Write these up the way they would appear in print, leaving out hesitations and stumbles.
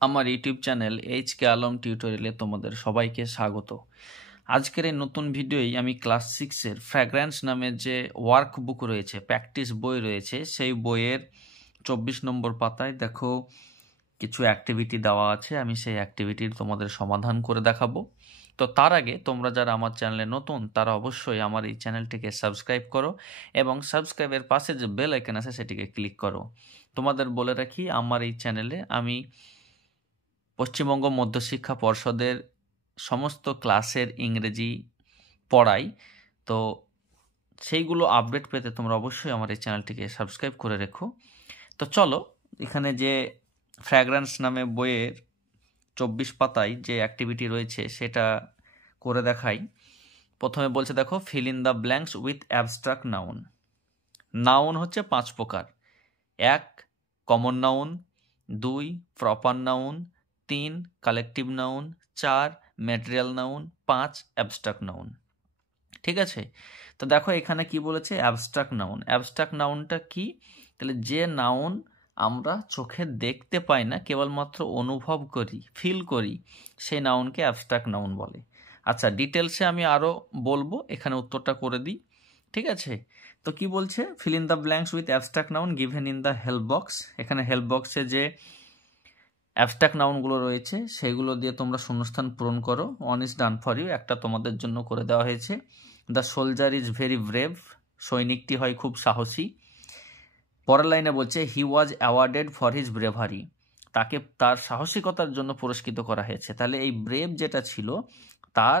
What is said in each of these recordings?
আমার YouTube channel HK Alam টিউটোরিয়ালে তোমাদের সবাইকে স্বাগত। আজকের এই নতুন ভিডিওই আমি ক্লাস 6-এর ফ্র্যাগ্রেন্স নামের যে ওয়ার্কবুক রয়েছে, প্র্যাকটিস বই রয়েছে, সেই বইয়ের 24 নম্বর পাতায় দেখো কিছু অ্যাক্টিভিটি দেওয়া আছে। আমি সেই অ্যাক্টিভিটির তোমাদের সমাধান করে দেখাবো। তো তার আগে তোমরা যারা আমার চ্যানেলে নতুন তারা অবশ্যই আমার এই চ্যানেলটিকে সাবস্ক্রাইব করো এবং সাবস্ক্রাইবের পাশে যে বেল আইকন আছে সেটিকে ক্লিক করো। তোমাদের বলে রাখি, আমার এই চ্যানেলে আমি পশ্চিমবঙ্গ মধ্যশিক্ষা পর্ষদের সমস্ত ক্লাসের ইংরেজি পড়াই। তো সেইগুলো আপডেট পেতে তোমরা অবশ্যই আমার এই চ্যানেলটিকে সাবস্ক্রাইব করে রেখো। তো চলো, এখানে যে ফ্র্যাগ্রেন্স নামে বইয়ের 24 পাতায় যে অ্যাক্টিভিটি রয়েছে সেটা করে দেখাই। প্রথমে বলছে দেখো, fill in the blanks with abstract noun. Noun হচ্ছে 5 প্রকার। 1 common noun, 2 proper noun, 3 collective noun, 4 material noun, 5 abstract noun. ঠিক আছে, তো দেখো এখানে কি বলেছে, অ্যাবস্ট্রাক্ট নাউন। অ্যাবস্ট্রাক্ট নাউনটা কি? তাহলে যে নাউন আমরা চোখে দেখতে পাই না, কেবলমাত্র অনুভব করি, ফিল করি, সেই নাউনকে অ্যাবস্ট্রাক্ট নাউন বলে। আচ্ছা, ডিটেলসে আমি আরও বলবো, এখানে উত্তরটা করে দিই। ঠিক আছে, তো কি বলছে, fill in the blanks with abstract noun given in the help box. এখানে হেল্প বক্সে যে অ্যাবস্ট্রাক্ট নাউনগুলো রয়েছে সেগুলো দিয়ে তোমরা শূন্যস্থান পূরণ করো। One is done for you, একটা তোমাদের জন্য করে দেওয়া হয়েছে। The soldier is very brave, সৈনিকটি হয় খুব সাহসী। পরের লাইনে বলছে he was awarded for his bravery, তাকে তার সাহসিকতার জন্য পুরস্কৃত করা হয়েছে। তাহলে এই ব্রেভ যেটা ছিল তার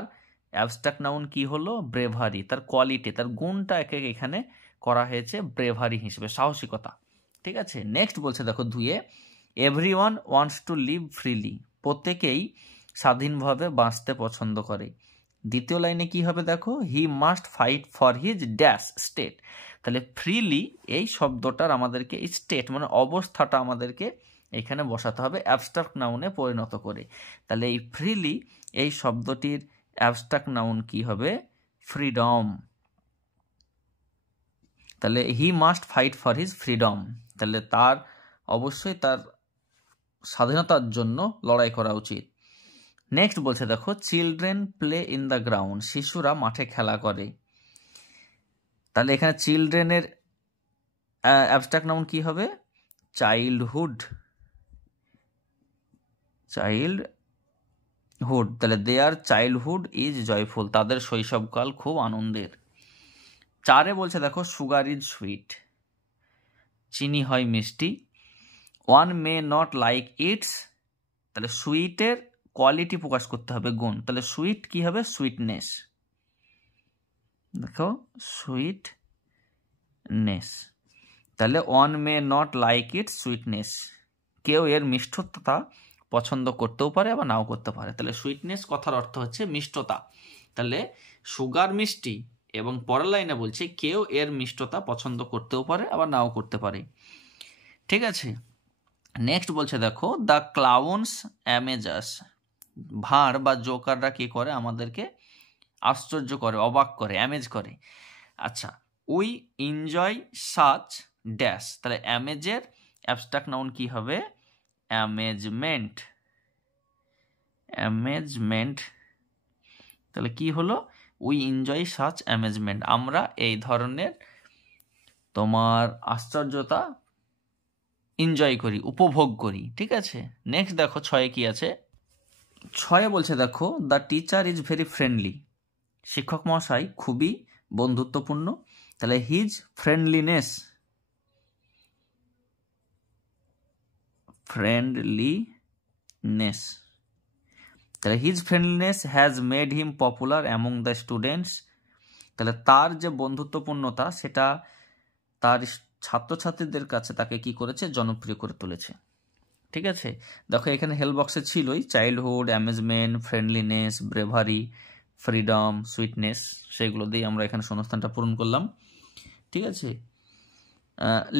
অ্যাবস্ট্রাক্ট নাউন কি হলো, ব্রেভারি। তার কোয়ালিটি, তার গুণটা এখানে করা হয়েছে ব্রেভারি হিসেবে, সাহসিকতা। ঠিক আছে, নেক্সট বলছে দেখো 2-এ, everyone wants to live freely, প্রত্যেকেই স্বাধীনভাবে বাঁচতে পছন্দ করে। দ্বিতীয় লাইনে কি হবে দেখো, he must fight for his dash state. তাহলে ফ্রিলি এই শব্দটার আমাদেরকে স্টেট মানে অবস্থাটা আমাদেরকে এখানে বসাতে হবে অ্যাবস্ট্রাক্ট নাউনে পরিণত করে। তাহলে এই ফ্রিলি এই শব্দটির অ্যাবস্ট্রাক্ট নাউন কি হবে, ফ্রিডম। তাহলে he must fight for his freedom, তাহলে তার অবশ্যই তার স্বাধীনতার জন্য লড়াই করা উচিত। নেক্সট বলছে দেখো, children play in the ground, শিশুরা মাঠে খেলা করে। তাহলে এখানে চিলড্রেনের অ্যাবস্ট্রাক্ট নাউন কি হবে, চাইল্ডহুড। চাইল্ডহুড, তাহলে দেয়ার চাইল্ডহুড ইজ জয়ফুল, তাদের শৈশবকাল খুব আনন্দের। 4-এ বলছে দেখো, সুগার ইজ সুইট, চিনি হয় মিষ্টি। One may not like it's, তাহলে সুইটের কোয়ালিটি প্রকাশ করতে হবে, গুণ। তাহলে সুইট কি হবে, সুইটনেস। দেখো সুইটনেস, তাহলে one may not like it sweetness, কেউ এর মিষ্টতা পছন্দ করতেও পারে আবার নাও করতে পারে। তাহলে সুইটনেস কথার অর্থ হচ্ছে মিষ্টতা। তাহলে সুগার মিষ্টি, এবং পরের লাইনে বলছে কেউ এর মিষ্টতা পছন্দ করতেও পারে আবার নাও করতে পারে। ঠিক আছে, নেক্সট বলছে দেখো, দ্য ক্লাউনস অ্যামেজ আস, ভাঁড় বা জোকাররা কি করে, আমাদেরকে আশ্চর্য করে, অবাক করে, অ্যামেজ করে। আচ্ছা, উই এনজয় সাচ ড্যাশ, তাহলে অ্যামেজের অ্যাবস্ট্রাক্ট নাউন কি হবে, অ্যামেজমেন্ট। অ্যামেজমেন্ট, তাহলে কি হলো, উই এনজয় সাচ অ্যামেজমেন্ট, আমরা এই ধরনের তোমার আশ্চর্যতা এনজয় করি, উপভোগ করি। ঠিক আছে, নেক্সট দেখো 6-এ কি আছে। 6-এ বলছে দেখো, the teacher is very friendly, শিক্ষক মহাশয় খুবই বন্ধুত্বপূর্ণ। তাহলে হিজ ফ্রেন্ডলিনেস, তাহলে his friendliness has made him popular among the students, তাহলে তার যে বন্ধুত্বপূর্ণতা সেটা তার ছাত্রছাত্রীদের কাছে তাকে কি করেছে, জনপ্রিয় করে তুলেছে। ঠিক আছে, দেখো এখানে হেল্প বক্সে ছিলই childhood, amazement, friendliness, bravery, freedom, sweetness, সেগুলো দিয়ে আমরা এখানে শূন্যস্থানটা পূরণ করলাম। ঠিক আছে,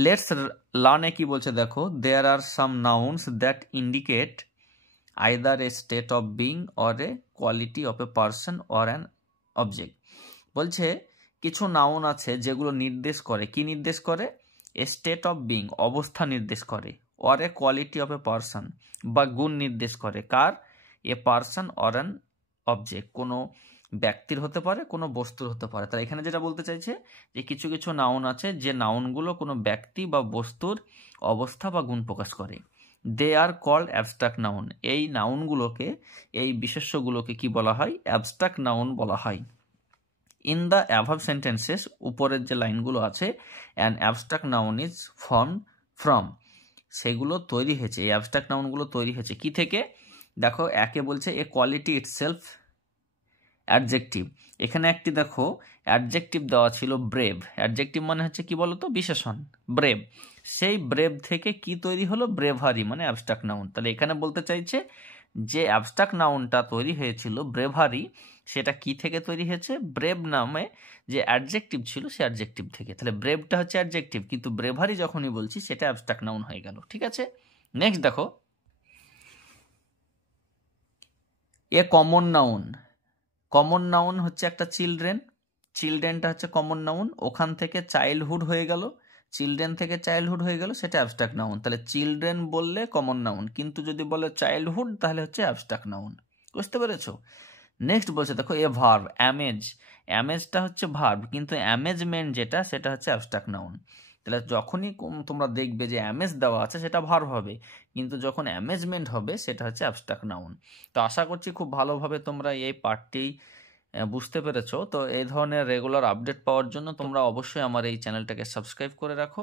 লেটস লার্নে কি বলছে দেখো, there are some nouns that indicate either a state of being or a quality of a person or an object. বলছে কিছু নাউন আছে যেগুলো নির্দেশ করে, কি নির্দেশ করে, এ স্টেট অফ বিং অবস্থা নির্দেশ করে, or a quality of a person, বা গুণ নির্দেশ করে কার, a person or an object, কোনো ব্যক্তির হতে পারে, কোনো বস্তুর হতে পারে। তাহলে এখানে যেটা বলতে চাইছে যে কিছু কিছু নাউন আছে যে নাউনগুলো কোনো ব্যক্তি বা বস্তুর অবস্থা বা গুণ প্রকাশ করে। দে আর কল্ড অ্যাবস্ট্রাক্ট নাউন, এই নাউনগুলোকে, এই বিশেষ্যগুলোকে কি বলা হয়, অ্যাবস্ট্রাক্ট নাউন বলা হয়। ইন দ্য অ্যাভাব সেন্টেন্সেস, উপরের যে লাইনগুলো আছে, an abstract noun is form from, সেগুলো তৈরি হয়েছে, এই অ্যাবস্ট্রাক্ট নাউনগুলো তৈরি হয়েছে কি থেকে? দেখো একে বলছে এ কোয়ালিটি ইটসেলফ অ্যাডজেক্টিভ, এখানে একটি দেখো অ্যাডজেক্টিভ দেওয়া ছিল ব্রেভ, অ্যাডজেক্টিভ মানে হচ্ছে কি বলতো, বিশেষণ, ব্রেভ, সেই ব্রেভ থেকে কি তৈরি হলো, ব্রেভারি মানে অ্যাবস্ট্রাক্ট নাউন। তাহলে এখানে বলতে চাইছে যে অ্যাবস্ট্রাক্ট নাউনটা তৈরি হয়েছিল ব্রেভারি, সেটা কি থেকে তৈরি হয়েছে, ব্রেভ নামে যে অ্যাডজেক্টিভ ছিল সে অ্যাডজেক্টিভ থেকে। তাহলে ব্রেভটা হচ্ছে অ্যাডজেক্টিভ, কিন্তু ব্রেভারি যখনই বলছি সেটা অ্যাবস্ট্রাক্ট নাউন হয়ে গেল। ঠিক আছে, নেক্সট দেখো a common noun, common noun হচ্ছে একটা চিলড্রেন, চিলড্রেনটা হচ্ছে কমন নাউন, ওখান থেকে চাইল্ডহুড হয়ে গেল, চিলড্রেন থেকে চাইল্ডহুড হয়ে গেল, সেটা অ্যাবস্ট্রাক্ট নাউন। তাহলে চিলড্রেন বললে কমন নাউন, কিন্তু যদি বলে চাইল্ডহুড তাহলে হচ্ছে অ্যাবস্ট্রাক্ট নাউন। বুঝতে পেরেছো? নেক্সট বলছে দেখো এ ভার্ব, অ্যামেজ, অ্যামেজটা হচ্ছে ভার্ব, কিন্তু অ্যামেজমেন্ট যেটা সেটা হচ্ছে অ্যাবস্ট্রাক্ট নাউন। তাহলে যখনই তোমরা দেখবে যে অ্যামেজ দেওয়া আছে সেটা ভার্ব হবে, কিন্তু যখন অ্যামেজমেন্ট হবে সেটা হচ্ছে অ্যাবস্ট্রাক্ট নাউন। তো আশা করছি খুব ভালোভাবে তোমরা এই পার্টটি বুঝতে পেরেছো। তো এই ধরনের রেগুলার আপডেট পাওয়ার জন্য তোমরা অবশ্যই আমার এই চ্যানেলটাকে সাবস্ক্রাইব করে রাখো।